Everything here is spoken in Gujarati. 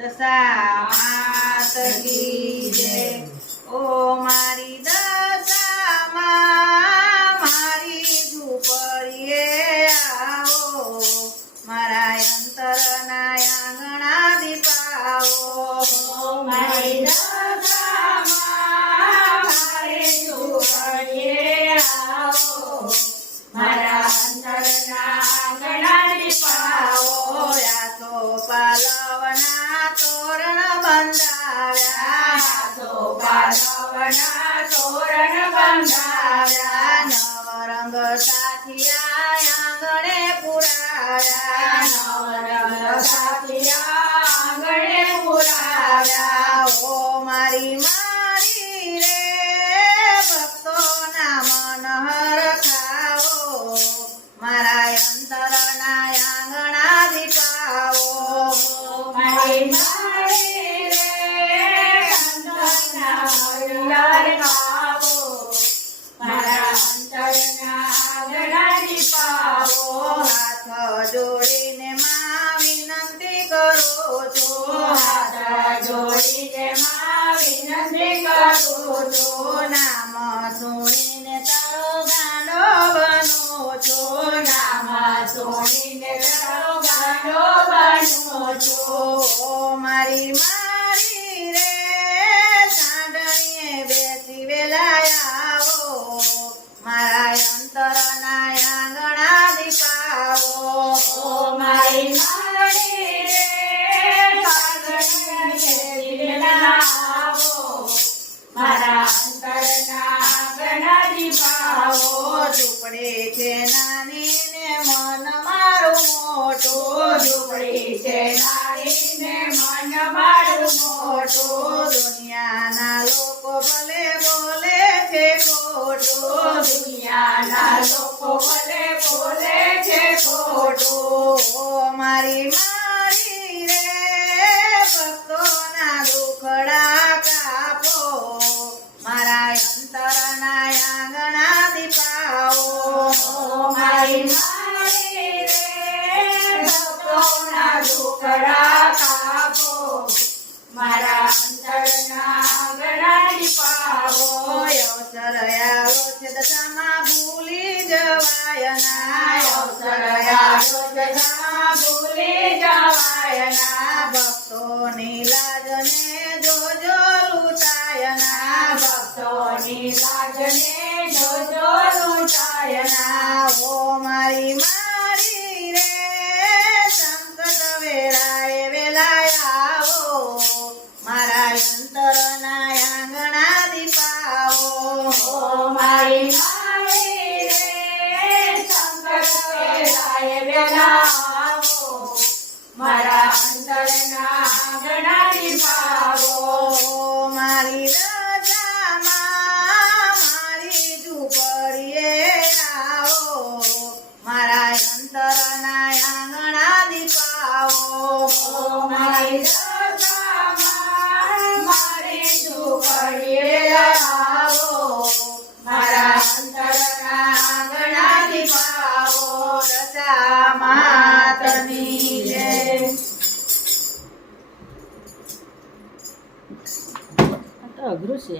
દશા માત કી જય। ઓ મારી દશામાં મારી ઝૂંપડીએ આવો, મારા અંતરના આંગણા દીપાવો। મારી દશામાં મારી ઝૂંપડીએ આવો, મારા અંતરના આંગણા દીપાવો। આસો પાલવના તોરણ બંધાવ્યા, આસો પાલવના તોરણ બંધાવ્યા। નવરંગ સાથિયા આંગણે પુરાવ્યા, નવરંગ સાથિયા આંગણે પુરાવ્યા। ઓ મારી મારી રે ભક્તોના મન હરખાવો, મારા અંતરના આંગણા દીપાવો। મારી મારી રે અંતરના હરિહર ખાવો, મારા અંતરના આંગણા દીપાવો। હાથ જોડીને માં વિનંતી કરું છું, હાથ જોડીને માં વિનંતી કરું છું। નામ સુણીને તારો ગાંડો બનું છું, નામ સુણીને તારો ગાંડો બન્યો છું। ઓ મારી મારી રે સાંઢણીએ બેસી વેલા આવો, મારા અંતરના આંગણા દીપાવો। ઓ મારી મારી રે સાગરીએ વેલા આવો, મારા અંતરના આંગણા દીપાવો। ઝૂંપડી છે નાની ને મન મારું મોટું, ઝૂંપડી છે નાની ને મન મારું મોટું। દુનિયાના લોકો ભલે બોલે છે ખોટું, દુનિયાના લોકો ભલે બોલે છે ખોટું। ઓ મારી મારી રે ભક્તોના દુખડા કાપો, મારા અંતરના આંગણા દીપાવો। ઓ મારી મારી રે ભક્તોના દુખડા કાપો, મારા અંતરના આંગણા દીપાવો। અવસર આવ્યો છે દશામાં ભૂલી જવાય ના, અવસર આવ્યો છે દશામાં ભૂલી જવાય ના। ભક્તોની લાજને જોજો લૂંટાય ના, ભક્તોની લાજને જોજો લૂંટાય ના। ઓ મારી મારી રે સંકટ વેળાએ વેલા આવો, મારા અંતરના આંગણા દીપાવો। ઓ મારી મારી રે સંકટ વેળાએ વેલા આવો, મારા અંતરના આંગણા દીપાવો। ઓ મારી રજામાં મારી ઝૂંપડીએ આવો, મારા અંતરના આંગણા દીપાવો। ઓ મારી દશામાં મારી ઝૂંપડીએ આવો, મારા અંતરના આંગણા દીપાવો। દશા માતની જય। અઘરું છે।